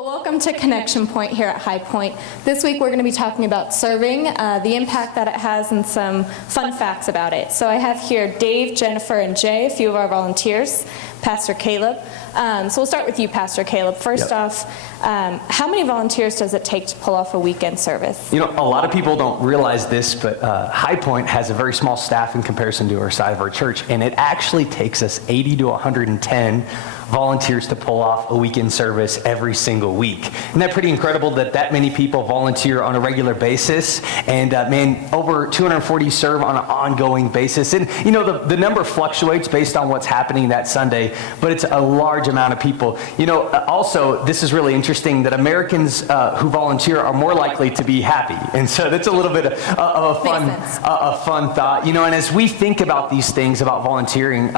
Well, welcome to Connection Point here at Highpoint. This week we're going to be talking about serving, the impact that it has, and some fun facts about it. So I have here Dave, Jennifer, and Jay, a few of our volunteers, Pastor Caleb. So we'll start with you, Pastor Caleb. First off, how many volunteers does it take to pull off a weekend service? You know, a lot of people don't realize this, but Highpoint has a very small staff in comparison to our size of our church, and it actually takes us 80 to 110 volunteers to pull off a weekend service every single week. Isn't that pretty incredible that that many people volunteer on a regular basis? And man, over 240 serve on an ongoing basis. And you know, the number fluctuates based on what's happening that Sunday, but it's a large amount of people. You know, also, this is really interesting that Americans who volunteer are more likely to be happy. And so that's a little bit of a fun thought. You know, and as we think about these things about volunteering,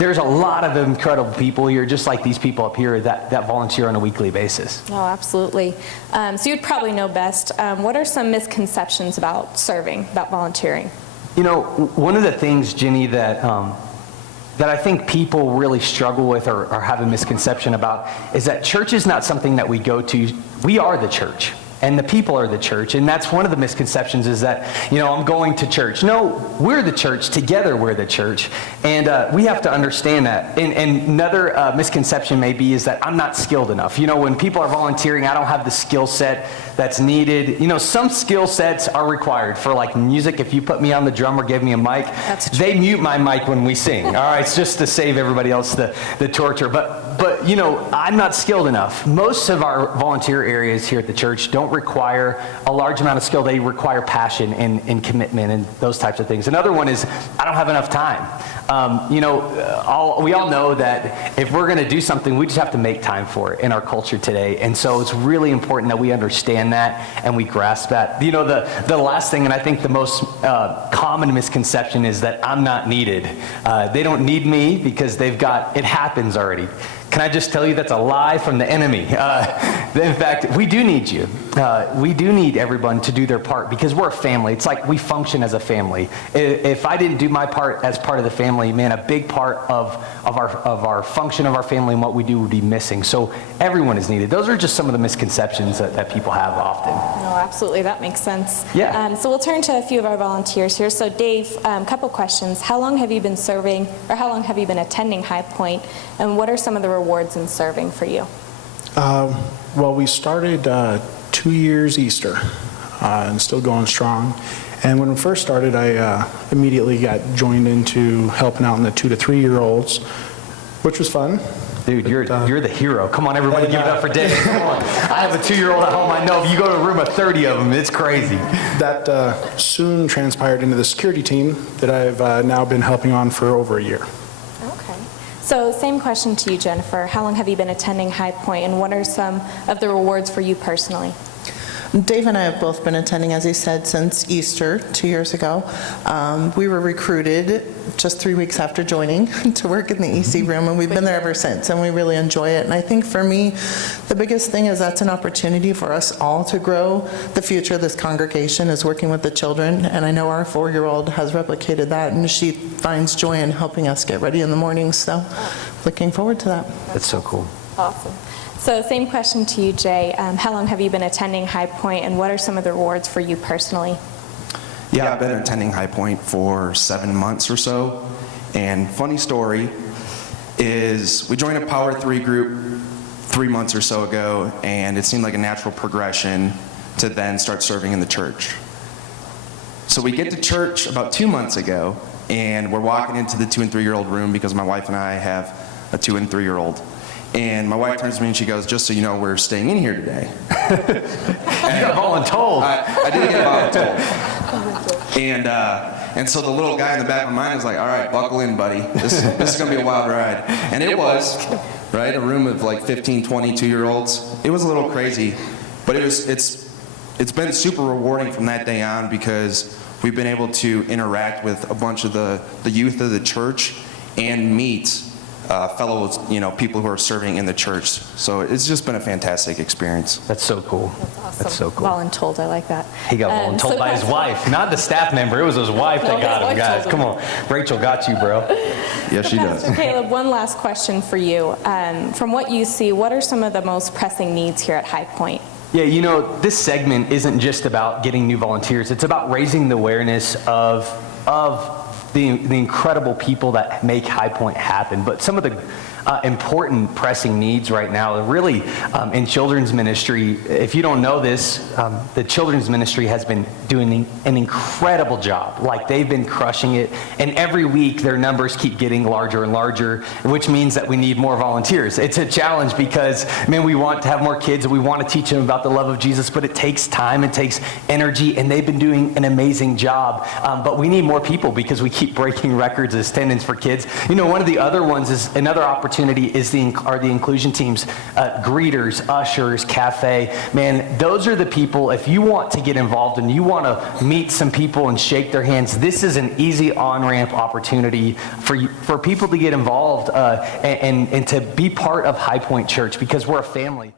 there's a lot of incredible people here, just like these people up here that volunteer on a weekly basis. Oh, absolutely. So you'd probably know best. What are some misconceptions about serving, about volunteering? You know, one of the things, Jenny, that I think people really struggle with or have a misconception about is that church is not something that we go to. We are the church. And the people are the church. And that's one of the misconceptions, is that, you know, I'm going to church. No, we're the church. Together we're the church. And we have to understand that. And another misconception maybe is that I'm not skilled enough. You know, when people are volunteering, I don't have the skill set that's needed. You know, some skill sets are required for like music. If you put me on the drum or give me a mic, they mute my mic when we sing. All right, it's just to save everybody else the torture. But you know, I'm not skilled enough. Most of our volunteer areas here at the church don't require a large amount of skill. They require passion and commitment and those types of things. Another one is I don't have enough time. You know, we all know that if we're going to do something, we just have to make time for it in our culture today. And so it's really important that we understand that and we grasp that. You know, the last thing, and I think the most common misconception, is that I'm not needed. They don't need me because they've got, it happens already. Can I just tell you that's a lie from the enemy? In fact, we do need you. We do need everyone to do their part because we're a family. It's like we function as a family. If I didn't do my part as part of the family, man, a big part of our function of our family and what we do would be missing. So everyone is needed. Those are just some of the misconceptions that people have often. No, absolutely. That makes sense. Yeah. So we'll turn to a few of our volunteers here. So Dave, a couple questions. How long have you been serving, or how long have you been attending Highpoint, and what are some of the rewards in serving for you? Well, we started 2 years Easter and still going strong. And when we first started, I immediately got joined into helping out in the 2 to 3 year olds, which was fun. Dude, you're the hero. Come on, everybody, give it up for Dave. Come on. I have a 2-year-old at home. I know if you go to a room of 30 of them, it's crazy. That soon transpired into the security team that I've now been helping on for over a year. Okay. So same question to you, Jennifer. How long have you been attending Highpoint, and what are some of the rewards for you personally? Dave and I have both been attending, as he said, since Easter 2 years ago. We were recruited just 3 weeks after joining to work in the EC room, and we've been there ever since, and we really enjoy it. And I think for me, the biggest thing is that's an opportunity for us all to grow. The future of this congregation is working with the children, and I know our 4-year-old has replicated that, and she finds joy in helping us get ready in the mornings, so looking forward to that. That's so cool. Awesome. So same question to you, Jay. How long have you been attending Highpoint, and what are some of the rewards for you personally? Yeah, I've been attending Highpoint for 7 months or so. And funny story is we joined a Power 3 group 3 months or so ago, and it seemed like a natural progression to then start serving in the church. So we get to church about 2 months ago, and we're walking into the 2 and 3 year old room because my wife and I have a 2 and 3 year old. And my wife turns to me and she goes, "Just so you know, we're staying in here today." You got voluntold. I did get voluntold. And so the little guy in the back of my mind is like, "All right, buckle in, buddy. This is going to be a wild ride." And it was, right? A room of like 15, 22-year-olds. It was a little crazy, but it's been super rewarding from that day on because we've been able to interact with a bunch of the youth of the church and meet fellow, people who are serving in the church. So it's just been a fantastic experience. That's so cool. Awesome. That's so cool. Voluntold, I like that. He got voluntold So by his Pastor- wife, not the staff member. It was his wife that No, got his him, wife guys. told Come him. on. Rachel got you, bro. Yes, she does. Pastor Caleb, one last question for you. From what you see, what are some of the most pressing needs here at Highpoint? Yeah, this segment isn't just about getting new volunteers. It's about raising the awareness of the incredible people that make Highpoint happen. But some of the important pressing needs right now are really in children's ministry. If you don't know this, the children's ministry has been doing an incredible job. Like, they've been crushing it, and every week their numbers keep getting larger and larger, which means that we need more volunteers. It's a challenge because, man, we want to have more kids and we want to teach them about the love of Jesus, but it takes time, it takes energy, and they've been doing an amazing job. But we need more people because we keep breaking records as attendance for kids. One of the other ones is another opportunity is the inclusion teams, greeters, ushers, cafe. Man, those are the people, if you want to get involved and you want to meet some people and shake their hands, this is an easy on-ramp opportunity for people to get involved and to be part of Highpoint Church, because we're a family.